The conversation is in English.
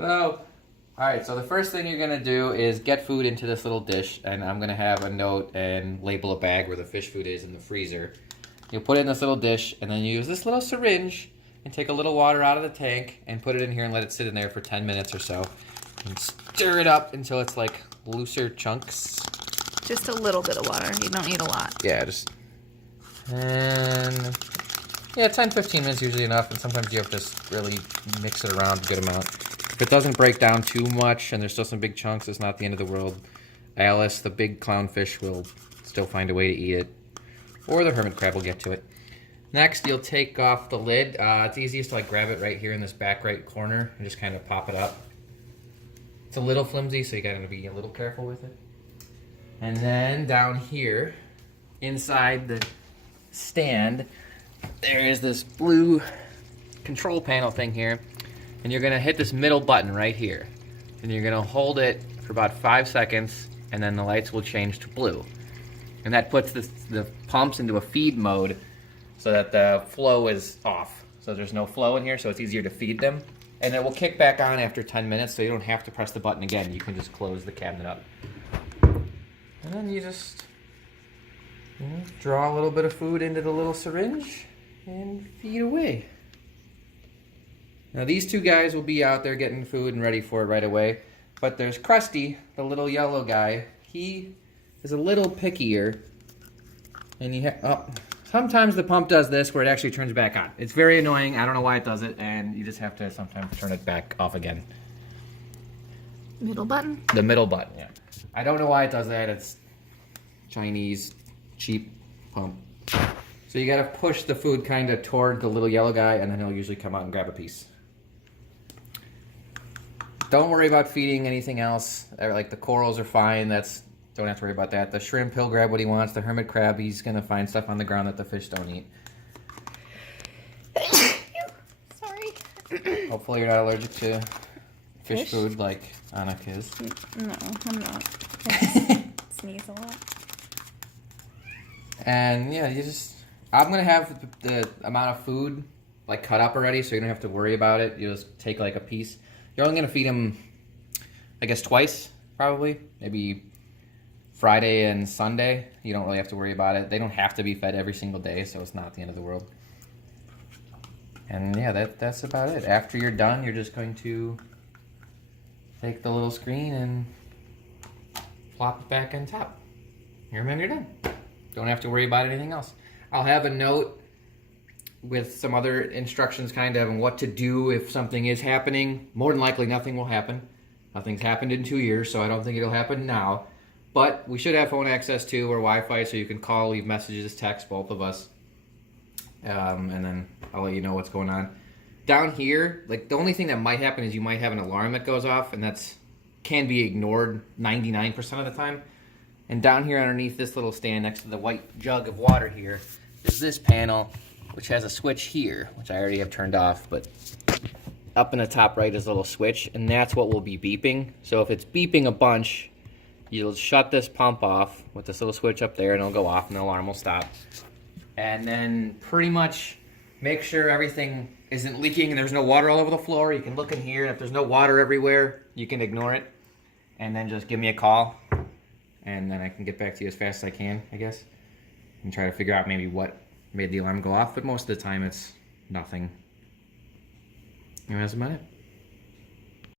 Hello. All right, so the first thing you're gonna do is get food into this little dish, and I'm gonna have a note and label a bag where the fish food is in the freezer. You'll put it in this little dish, and then you use this little syringe and take a little water out of the tank and put it in here and let it sit in there for 10 minutes or so. And stir it up until it's like looser chunks. Just a little bit of water. You don't need a lot. Yeah, and yeah, 10-15 minutes usually enough, and sometimes you have to really mix it around a good amount. If it doesn't break down too much and there's still some big chunks, it's not the end of the world. Alice, the big clownfish, will still find a way to eat it. Or the hermit crab will get to it. Next, you'll take off the lid. It's easiest to like grab it right here in this back right corner and just kind of pop it up. It's a little flimsy, so you gotta be a little careful with it. And then down here, inside the stand, there is this blue control panel thing here. And you're gonna hit this middle button right here. And you're gonna hold it for about 5 seconds, and then the lights will change to blue. And that puts the pumps into a feed mode so that the flow is off. So there's no flow in here, so it's easier to feed them. And it will kick back on after 10 minutes, so you don't have to press the button again. You can just close the cabinet up. And then you just draw a little bit of food into the little syringe and feed away. Now these two guys will be out there getting food and ready for it right away. But there's Krusty, the little yellow guy. He is a little pickier. And sometimes the pump does this where it actually turns back on. It's very annoying. I don't know why it does it. And you just have to sometimes turn it back off again. Middle button? The middle button, yeah. I don't know why it does that. It's Chinese, cheap pump. So you gotta push the food kind of toward the little yellow guy, and then he'll usually come out and grab a piece. Don't worry about feeding anything else. Like the corals are fine. Don't have to worry about that. The shrimp, he'll grab what he wants. The hermit crab, he's gonna find stuff on the ground that the fish don't eat. Sorry. Hopefully you're not allergic to fish food like Anik is. No, I'm not. I sneeze a lot. And yeah, I'm gonna have the amount of food like cut up already, so you don't have to worry about it. You just take like a piece. You're only gonna feed them, I guess, twice probably, maybe Friday and Sunday. You don't really have to worry about it. They don't have to be fed every single day, so it's not the end of the world. And yeah, that's about it. After you're done, you're just going to take the little screen and plop it back on top. And then you're done. Don't have to worry about anything else. I'll have a note with some other instructions kind of on what to do if something is happening. More than likely nothing will happen. Nothing's happened in 2 years, so I don't think it'll happen now. But we should have phone access too, or Wi-Fi, so you can call, leave messages, text, both of us. And then I'll let you know what's going on. Down here, like the only thing that might happen is you might have an alarm that goes off, and can be ignored 99% of the time. And down here underneath this little stand next to the white jug of water here is this panel, which has a switch here, which I already have turned off, but up in the top right is a little switch, and that's what will be beeping. So if it's beeping a bunch, you'll shut this pump off with this little switch up there, and it'll go off, and the alarm will stop. And then pretty much make sure everything isn't leaking and there's no water all over the floor. You can look in here, and if there's no water everywhere, you can ignore it. And then just give me a call, and then I can get back to you as fast as I can, I guess, and try to figure out maybe what made the alarm go off. But most of the time, it's nothing. And that's about it.